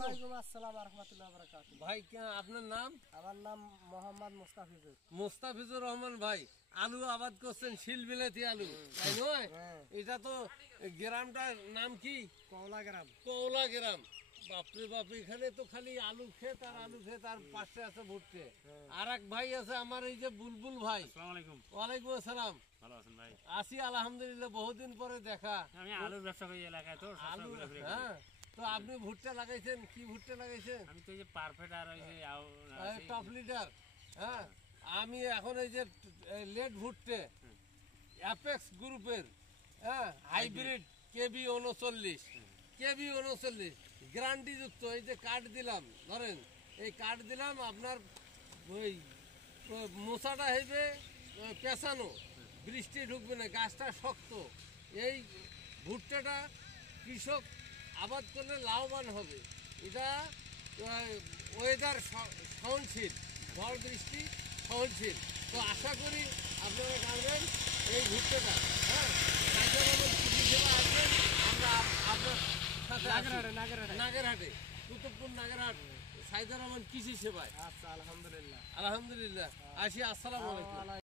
ওয়ালাইকুম আসসালাম ওয়া রাহমাতুল্লাহি ওয়া বারাকাতুহু। ভাই আপনার নাম? আমার নাম মোহাম্মদ মুস্তাফিজুর। মুস্তাফিজুর রহমান ভাই, আলু আবাদ করছেন শিলবিলাতি আলু, তাই নয়? এটা তো গ্রামটার নাম কি? কওলা গ্রাম। কওলা গ্রাম। বাপরে বাপ, এখানে তো খালি আলু ক্ষেত আর আলু ক্ষেত, আর পাশে আছে ভুট্টে। আর এক ভাই আছে আমার, এই যে বুলবুল ভাই। আসসালামু আলাইকুম। ওয়ালাইকুম আসসালাম। ভালো আছেন ভাই? আছি আলহামদুলিল্লাহ, বহুদিন পরে দেখা। আমি আলুর ব্যবসা করি এলাকায়, তো আলু, হ্যাঁ। তো আপনি ভুট্টা লাগাইছেন, কি ভুট্টা লাগাইছেন? আমি তো এই যে পারফেক্ট আর ওই যে টপ লিডার। হ্যাঁ, আমি এখন এই যে লেট ভুট্টে অ্যাপেক্স গ্রুপের, হ্যাঁ, হাইব্রিড কেবি 39, কেবি 39 গ্যারান্টি যুক্ত। এই যে কার্ড দিলাম, ধরেন এই কার্ড দিলাম, আপনার ওই মোচাটা হইবে পেঁচানো, বৃষ্টি ঢুকবে না, গাছটা শক্ত। এই ভুট্টাটা কৃষক আবাদ করলে লাভবান হবে। এটা ওয়েদার সহনশীল, ঝড় বৃষ্টি সহনশীল। তো আশা করি আপনারা জানবেন এই ভুট্টাটা। হ্যাঁ, কৃষি সেবা আসবেন, আমরা আপনার সাথে নাগেরহাটে, কুতুবপুর নাগেরহাট, সাইদুর রহমান কৃষি সেবায়। আচ্ছা, আলহামদুলিল্লাহ। আলহামদুলিল্লাহ, আসি। আসসালামু আলাইকুম।